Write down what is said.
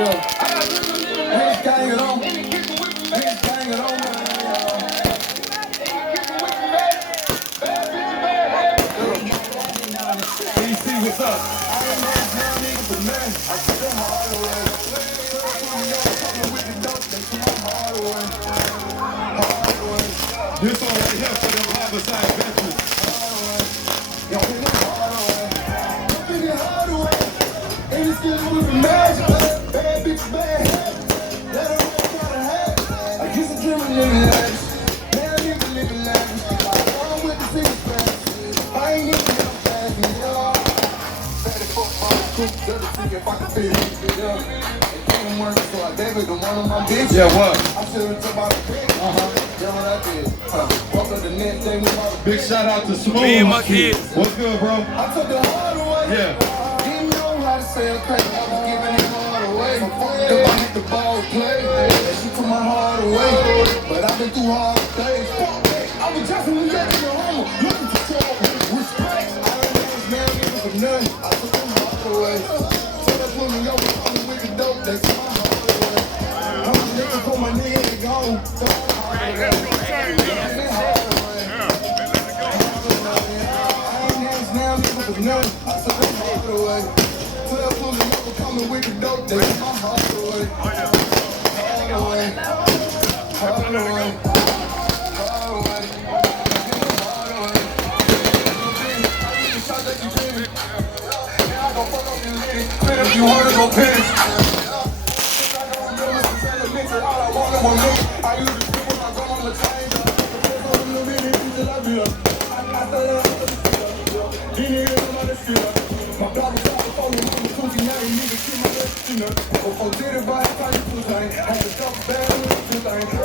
Niggas gang it on. Niggas gang it on, DC, what's up? I ain't asked no nigga for nothing. I took them hard away. With the dope, they took my heart away. Hard away. This one right here for them homicide veterans. Hard away. Y'all take my heart away. Don't take it hard away. Ain't this good with the magic. Bad bitch, bad habits. Let her know what I have. I used to dream of living lavish. Now I live a living lavish. I run with the six packs. I ain't even got fast, y'all. If I can feel it up, it can't work, so I gave it to one of my bitches. Yeah, what? I should have took about a pic. Yeah, what I did. Walked up the next day with my big shout out to Smooth. Me and my kids. What's good, bro? I took the heart away. Yeah. Didn't know how to say a crack. I was giving it hard away. If I hit the ball play, she took my heart away. But I've been through hard days. I was definitely letting the home. Looking for trouble with respect. I don't know now niggas for nothing. I took them heart away. So that's when we go with the dope. They took my heart away. I'm a nigga for my nigga, they gone. None, I took them heart away. 12 pulling up, we're coming with the dope. They took my heart away. Heart away. Heart away. Heart away. Heart away. I need to shot that you dreaming. Yeah, I gon' fuck up your lady. If you wanna go finish. I don't remember some elementary. All I wanted was me. I used to skip when I go on the train. I don't really love you. I thought my dog was out before the mama cookie, now you need to keep my lips, you know. Before did it by the time you put I had a double bag with this thing.